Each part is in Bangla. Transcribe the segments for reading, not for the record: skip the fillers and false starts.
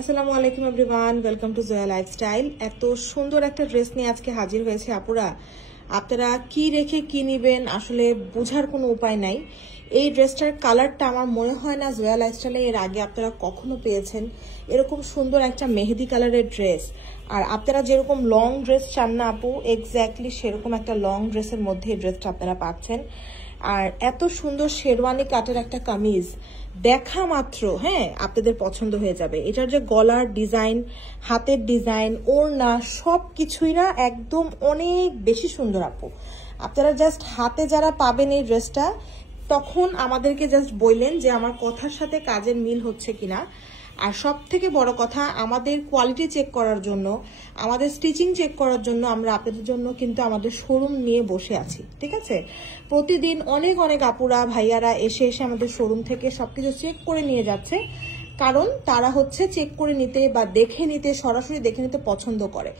আসসালামু আলাইকুম everyone, welcome to Joya lifestyle. এত সুন্দর একটা ড্রেস নিয়ে আজকে হাজির হয়েছে আপুরা। আপনারা কি রেখে কি নিবেন আসলে বোঝার কোনো উপায় নাই। এই ড্রেসটার কালারটা আমার মনে হয় না জয়া লাইফস্টাইলে এর আগে আপনারা কখনো পেয়েছেন এরকম সুন্দর একটা মেহেদি কালারের ড্রেস। আর আপনারা যেরকম লং ড্রেস চান না আপু, এক্স্যাক্টলি সেরকম একটা লং ড্রেসের মধ্যে এই ড্রেসটা আপনারা পাচ্ছেন। আর এত সুন্দর শেরওয়ানি কাটের একটা কামিজ দেখা মাত্র আপনাদের পছন্দ হয়ে যাবে। এটার যে গলার ডিজাইন, হাতের ডিজাইন, ওড়না সবকিছুই না একদম অনেক বেশি সুন্দর আপু। আপনারা জাস্ট হাতে যারা পাবেন এই ড্রেসটা তখন আমাদেরকে জাস্ট বললেন যে আমার কথার সাথে কাজের মিল হচ্ছে কিনা। আর সব থেকে বড় কথা, আমাদের কোয়ালিটি চেক করার জন্য, আমাদের স্টিচিং চেক করার জন্য আমরা আপনাদের জন্য কিন্তু আমাদের শোরুম নিয়ে বসে আছি, ঠিক আছে। প্রতিদিন অনেক অনেক আপুরা ভাইয়ারা এসে আমাদের শোরুম থেকে সবকিছু চেক করে নিয়ে যাচ্ছে, কারণ তারা হচ্ছে চেক করে নিতে বা দেখে নিতে, সরাসরি দেখে নিতে পছন্দ করে।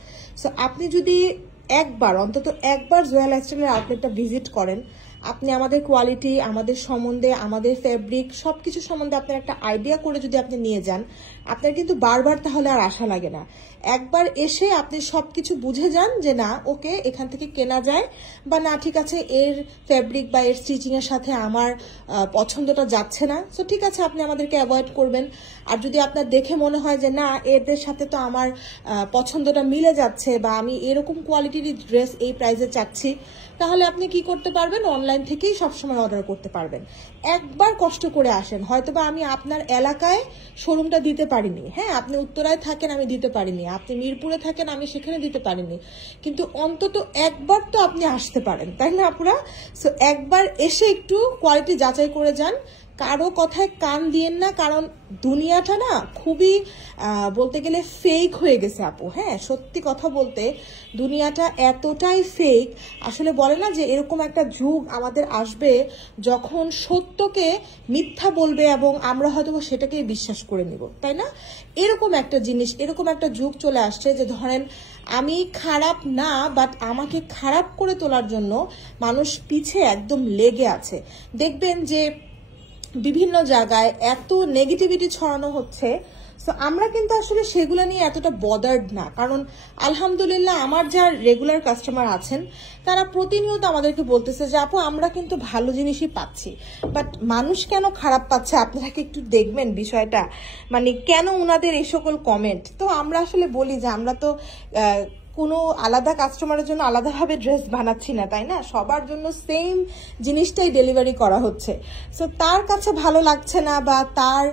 সো আপনি যদি অন্তত একবার জয়া লাইফস্টাইলের আউটলেটটা ভিজিট করেন, আপনি আমাদের কোয়ালিটি, আমাদের সম্বন্ধে, আমাদের ফেব্রিক সবকিছু সম্বন্ধে আপনার একটা আইডিয়া করে যদি আপনি নিয়ে যান, আপনার কিন্তু বারবার তাহলে আর আশা লাগে না। একবার এসে আপনি সবকিছু বুঝে যান যে না ওকে এখান থেকে কেনা যায়, বা না ঠিক আছে এর ফেব্রিক বা এর স্টিচিং এর সাথে আমার পছন্দটা যাচ্ছে না, সো ঠিক আছে আপনি আমাদেরকে অ্যাভয়েড করবেন। আর যদি আপনার দেখে মনে হয় যে না এদের সাথে তো আমার পছন্দটা মিলে যাচ্ছে, বা আমি এরকম কোয়ালিটির ড্রেস এই প্রাইসে চাচ্ছি, তাহলে আপনি কি করতে পারবেন, অনলাইন থেকেই সবসময় অর্ডার করতে পারবেন। একবার কষ্ট করে আসেন, হয়তোবা আমি আপনার এলাকায় শোরুমটা দিতে পারিনি, আপনি উত্তরায় থাকেন আমি দিতে পারিনি, আপনি মিরপুরে থাকেন আমি সেখানে দিতে পারিনি, কিন্তু অন্তত একবার তো আপনি আসতে পারেন, তাই না আপুরা? সো একবার এসে একটু কোয়ালিটি যাচাই করে যান, কারো কথায় কান দিয়েন না, কারণ দুনিয়াটা না খুবই বলতে গেলে ফেক হয়ে গেছে আপু। সত্যি কথা বলতে দুনিয়াটা এতটাই ফেক, আসলে বলে না যে এরকম একটা যুগ আমাদের আসবে যখন সত্যকে মিথ্যা বলবে এবং আমরা হয়তো সেটাকেই বিশ্বাস করে নিব, তাই না? এরকম একটা জিনিস, এরকম একটা যুগ চলে আসছে যে ধরেন আমি খারাপ না, বাট আমাকে খারাপ করে তোলার জন্য মানুষ পিছে একদম লেগে আছে। দেখবেন যে বিভিন্ন জায়গায় এত নেগেটিভিটি ছড়ানো হচ্ছে, সো আমরা কিন্তু আসলে সেগুলো নিয়ে এতটা বদার্ড না, কারণ আলহামদুলিল্লাহ আমার যা রেগুলার কাস্টমার আছেন তারা প্রতিনিয়ত আমাদেরকে বলতেছে যে আপু আমরা কিন্তু ভালো জিনিসই পাচ্ছি, বাট মানুষ কেন খারাপ পাচ্ছে আপনারা কি একটু দেখবেন বিষয়টা, মানে কেন ওনাদের এই সকল কমেন্ট। তো আমরা আসলে বলি যে আমরা তো কোনো আলাদা কাস্টমারের জন্য আলাদাভাবে ড্রেস বানাচ্ছি না, তাই না? সবার জন্য সেম জিনিসটাই ডেলিভারি করা হচ্ছে। সো তার কাছে ভালো লাগছে না, বা তার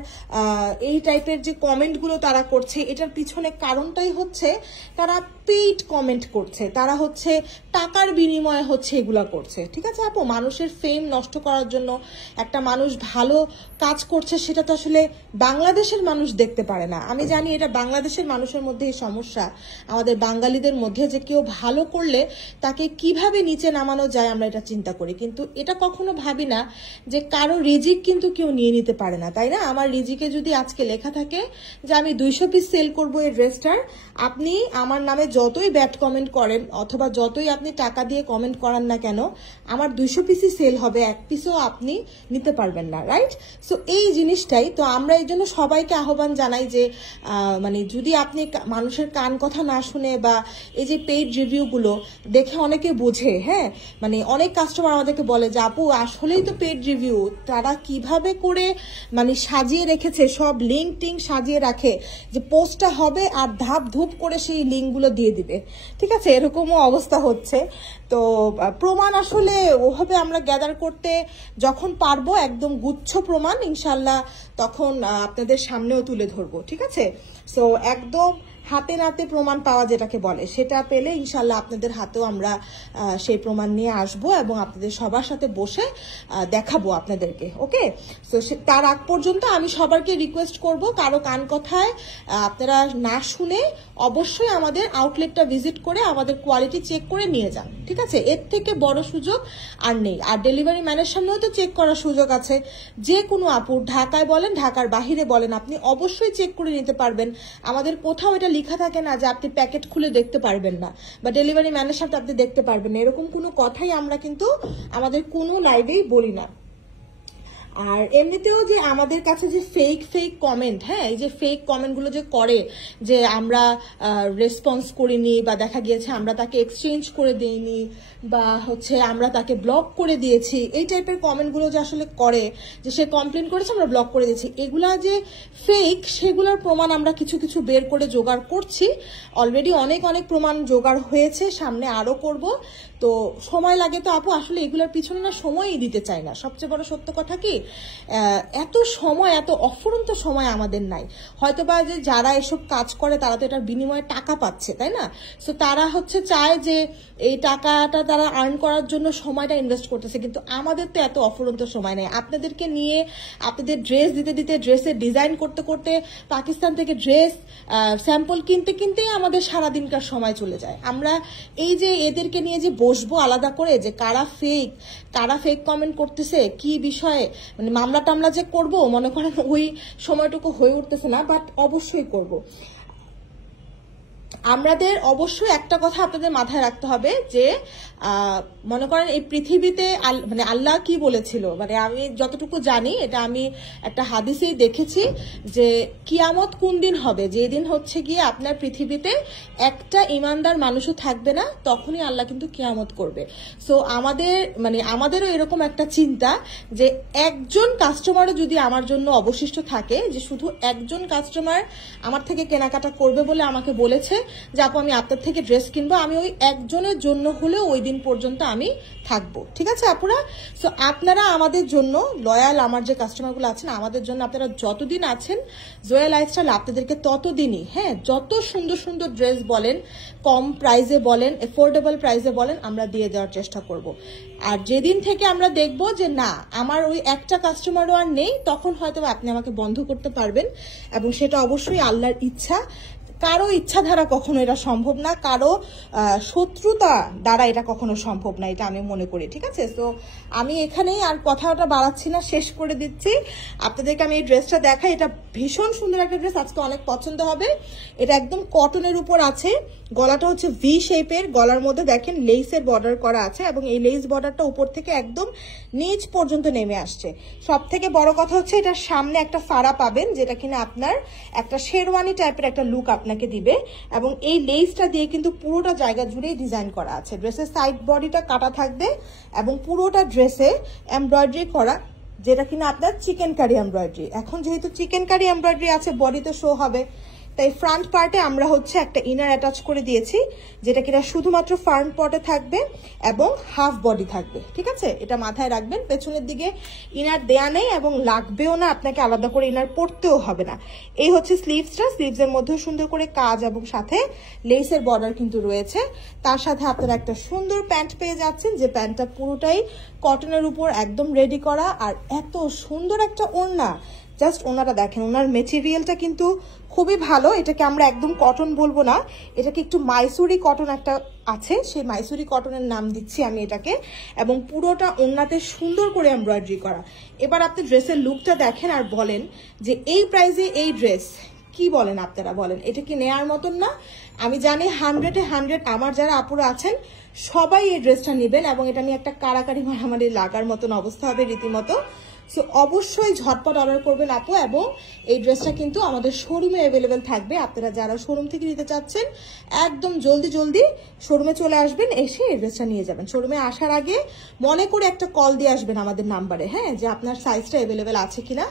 এই টাইপের যে কমেন্টগুলো তারা করছে, এটার পিছনে কারণটাই হচ্ছে তারা পেইড কমেন্ট করছে, তারা হচ্ছে টাকার বিনিময়ে হচ্ছে এগুলা করছে, ঠিক আছে আপু? মানুষের ফেম নষ্ট করার জন্য একটা মানুষ ভালো কাজ করছে সেটা তো আসলে বাংলাদেশের মানুষ দেখতে পারে না। আমি জানি এটা বাংলাদেশের মানুষের মধ্যে এই সমস্যা, আমাদের বাঙালিদের মধ্যে, যে কেউ ভালো করলে তাকে কিভাবে নিচে নামানো যায় আমরা এটা চিন্তা করি, কিন্তু এটা কখনো ভাবি না যে কারো রিজিক কিন্তু কেউ নিয়ে নিতে পারে না, তাই না? আমার রিজিকে যদি আজকে লেখা থাকে যে আমি 200 পিস সেল করবো এই ড্রেসটার, আপনি আমার নামে যতই ব্যাড কমেন্ট করেন অথবা যতই আপনি টাকা দিয়ে কমেন্ট করান না কেন, আমার 200 পিসই সেল হবে, 1 পিসও আপনি নিতে পারবেন না, রাইট? সো এই জিনিসটাই তো আমরা এই জন্য সবাইকে আহ্বান জানাই যে মানে যদি আপনি মানুষের কান কথা না শুনে, বা এই যে পেইড রিভিউগুলো দেখে অনেকে বোঝে, মানে অনেক কাস্টমার আমাদেরকে বলে যে আপু আসলেই তো পেইড রিভিউ, তারা কিভাবে করে মানে সাজিয়ে রেখেছে, সব লিঙ্ক টিঙ্ক সাজিয়ে রাখে যে পোস্টটা হবে আর ধাপ ধুপ করে সেই লিঙ্কগুলো দিয়ে দিবে, ঠিক আছে? এরকমও অবস্থা হচ্ছে। তো প্রমাণ আসলে ওভাবে আমরা গ্যাদার করতে যখন পারবো একদম গুচ্ছ প্রমাণ ইনশাল্লাহ তখন আপনাদের সামনেও তুলে ধরবো, ঠিক আছে? সো একদম হাতে নাতে প্রমাণ পাওয়া যেটাকে বলে, সেটা পেলে ইনশাল্লাহ আপনাদের হাতেও আমরা সেই প্রমাণ নিয়ে আসবো এবং আপনাদের সবার সাথে বসে দেখাবো আপনাদেরকে, ওকে? সো তার আগ পর্যন্ত আমি সবাইকে রিকোয়েস্ট করব, কারো কান কথায় আপনারা না শুনে অবশ্যই আমাদের আউটলেটটা ভিজিট করে আমাদের কোয়ালিটি চেক করে নিয়ে যান, ঠিক আছে? এর থেকে বড় সুযোগ আর নেই। আর ডেলিভারি ম্যানের সামনেও তো চেক করার সুযোগ আছে, যে কোনো আপুর ঢাকায় বলেন ঢাকার বাহিরে বলেন আপনি অবশ্যই চেক করে নিতে পারবেন। আমাদের কোথাও এটা লেখা থাকে না যে আপনি প্যাকেট খুলে দেখতে পারবেন না, বা ডেলিভারি ম্যানের সাথে আপনি দেখতে পারবেন না, এরকম কোনো কথাই আমরা কিন্তু আমাদের কোনো লাইভেই বলি না। আর এমনিতেও যে আমাদের কাছে যে ফেক কমেন্ট, হ্যাঁ, এই যে ফেক কমেন্টগুলো যে করে যে আমরা রেসপন্স করিনি, বা দেখা গিয়েছে আমরা তাকে এক্সচেঞ্জ করে দেইনি, বা হচ্ছে আমরা তাকে ব্লক করে দিয়েছি, এই টাইপের কমেন্টগুলো যে আসলে করে, যে সে কমপ্লেন করেছে আমরা ব্লক করে দিয়েছি, এগুলা যে ফেক, সেগুলোর প্রমাণ আমরা কিছু কিছু বের করে জোগাড় করছি। অলরেডি অনেক প্রমাণ জোগাড় হয়েছে, সামনে আরো করব। তো সময় লাগে তো আপু, আসলে এগুলোর পিছনে না সময়ই দিতে চাই না। সবচেয়ে বড় সত্য কথা কি, এত সময়, এত অফুরন্ত সময় আমাদের নাই। হয়তোবা যে যারা এসব কাজ করে তারা তো এটার বিনিময়ে টাকা পাচ্ছে, তাই না? সো তারা হচ্ছে চায় যে এই টাকাটা তারা আর্ন করার জন্য সময়টা ইনভেস্ট করতেছে, কিন্তু আমাদের তো এত অফুরন্ত সময় নেই। আপনাদেরকে নিয়ে, আপনাদের ড্রেস দিতে ড্রেসের ডিজাইন করতে করতে, পাকিস্তান থেকে ড্রেস স্যাম্পল কিনতেই আমাদের সারাদিনকার সময় চলে যায়। আমরা এই যে এদেরকে নিয়ে যে বসবো আলাদা করে, যে কারা ফেক কমেন্ট করতেছে, কি বিষয়ে, মানে মামলা টামলা যে করব, মনে করেন ওই সময়টুকু হয়ে উঠতেছে না, বাট অবশ্যই করব। আমাদের অবশ্যই একটা কথা আপনাদের মাথায় রাখতে হবে যে মনে করেন এই পৃথিবীতে মানে আল্লাহ কি বলেছিল, মানে আমি যতটুকু জানি, এটা আমি একটা হাদিসেই দেখেছি যে কিয়ামত কোন দিন হবে, যেদিন হচ্ছে গিয়ে আপনার পৃথিবীতে একটা ইমানদার মানুষও থাকবে না, তখনই আল্লাহ কিন্তু কিয়ামত করবে। সো আমাদেরও এরকম একটা চিন্তা যে একজন কাস্টমারও যদি আমার জন্য অবশিষ্ট থাকে, যে শুধু একজন কাস্টমার আমার থেকে কেনাকাটা করবে বলে আমাকে বলেছে যে আপু আমি আপনার থেকে ড্রেস কিনবো, আমি ওই একজনের জন্য হলেও ওই দিন পর্যন্ত আমি থাকবো। ঠিক আছে আপুরা? সো আপনারা আমাদের জন্য লয়াল, আমার যে কাস্টমারগুলো আছেন আমাদের জন্য আপনারা যতদিন আছেন, জোয়া লাইফস্টাইল আপনাদেরকে ততদিনই, হ্যাঁ, যত সুন্দর সুন্দর ড্রেস বলেন, কম প্রাইসে বলেন, এফোর্ডেবল প্রাইসে বলেন, আমরা দিয়ে দেওয়ার চেষ্টা করব। আর যেদিন থেকে আমরা দেখব যে না আমার ওই একটা কাস্টমারও আর নেই, তখন হয়তো আপনি আমাকে বন্ধ করতে পারবেন, এবং সেটা অবশ্যই আল্লাহর ইচ্ছা। কারো ইচ্ছা দ্বারা কখনো এটা সম্ভব না, কারো শত্রুতা দ্বারা এটা কখনো সম্ভব না, এটা আমি মনে করি। ঠিক আছে? তো আমি এখানেই আর কথাটা বাড়াচ্ছি না, শেষ করে দিচ্ছি। আপনাদেরকে আমি এই ড্রেসটা দেখাই, এটা ভীষণ সুন্দর একটা ড্রেস, আজকে অনেক পছন্দ হবে। এটা একদম কটনের উপর আছে, গলাটা হচ্ছে ভি শেপের, গলার মধ্যে দেখেন লেসের বর্ডার করা আছে, এবং এই লেস বর্ডারটা উপর থেকে একদম নিচ পর্যন্ত নেমে আসছে। সব থেকে বড় কথা হচ্ছে এটার সামনে একটা ফাড়া পাবেন, যেটা কিনা আপনার একটা শেরওয়ানি টাইপের একটা লুক আপনাকে দিবে, এবং এই লেসটা দিয়ে কিন্তু পুরোটা জায়গা জুড়েই ডিজাইন করা আছে। ড্রেসের সাইড বডিটা কাটা থাকবে, এবং পুরোটা ড্রেসে এমব্রয়ডারি করা, যেটা কিনা আপনার চিকেন কারি এমব্রয়ডারি। এখন যেহেতু চিকেন কারি এমব্রয়ডারি আছে, বডিতে শো হবে, তাই ফ্রন্ট পার্টে আমরা হচ্ছে একটা ইনার অ্যাটাচ করে দিয়েছি, যেটা কিনা শুধুমাত্র ফ্রন্ট পার্টে থাকবে এবং হাফ বডি থাকবে। ঠিক আছে? এটা মাথায় রাখবেন। পেছনের দিকে ইনার দেয়া নেই এবং লাগবেও না, আপনাকে আলাদা করে ইনার পরতেও হবে না। এই হচ্ছে স্লিভসটা, স্লিভসের মধ্যে সুন্দর করে কাজ এবং সাথে লেসের বর্ডার কিন্তু রয়েছে। তার সাথে আপনারা একটা সুন্দর প্যান্ট পেয়ে যাচ্ছেন, যে প্যান্টটা পুরোটাই কটনের উপর একদম রেডি করা, আর এত সুন্দর একটা ওড়না। জাস্ট ওনারা দেখেন, ওনার মেটেরিয়ালটা কিন্তু খুবই ভালো। এটাকে আমরা একদম কটন বলবো না, এটাকে একটু মাইসুরি কটন একটা আছে, সেই মাইসুরি কটনের নাম দিচ্ছি আমি এটাকে, এবং পুরোটা ওড়নাতে সুন্দর করে এমব্রয়ডারি করা। এবার আপনি ড্রেসের লুকটা দেখেন আর বলেন যে এই প্রাইসে এই ড্রেস, কি বলেন আপনারা? বলেন এটা কি নেয়ার মতন না? আমি জানি 100-এ 100 আমার যারা আপুরা আছেন সবাই এই ড্রেসটা নেবেন, এবং এটা নিয়ে একটা কারাকারি মারামারি লাগার মতন অবস্থা হবে রীতিমতো। সো অবশ্যই ঝটপট অর্ডার করবেন আপু, এবং এই ড্রেসটা কিন্তু আমাদের শোরুমে অ্যাভেলেবেল থাকবে। আপনারা যারা শোরুম থেকে নিতে চাচ্ছেন একদম জলদি শোরুমে চলে আসবেন, এসে এই ড্রেসটা নিয়ে যাবেন। শোরুমে আসার আগে মনে করে একটা কল দিয়ে আসবেন আমাদের নাম্বারে, হ্যাঁ, যে আপনার সাইজটা অ্যাভেলেবেল আছে কিনা।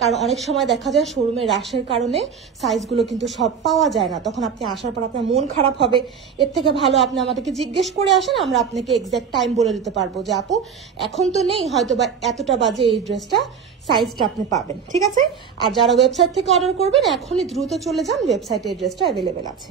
কারণ অনেক সময় দেখা যায় শোরুমে রাশের কারণে সাইজগুলো কিন্তু সব পাওয়া যায় না, তখন আপনি আসার পর আপনার মন খারাপ হবে। এর থেকে ভালো আপনি আমাদেরকে জিজ্ঞেস করে আসেন, আমরা আপনাকে এক্সাক্ট টাইম বলে দিতে পারবো যে আপু এখন তো নেই, হয়তো বা এতটা বাজে এই ড্রেসটা সাইজটা আপনি পাবেন। ঠিক আছে? আর যারা ওয়েবসাইট থেকে অর্ডার করবেন এখনই দ্রুত চলে যান, ওয়েবসাইটে এই ড্রেসটা অ্যাভেলেবেল আছে।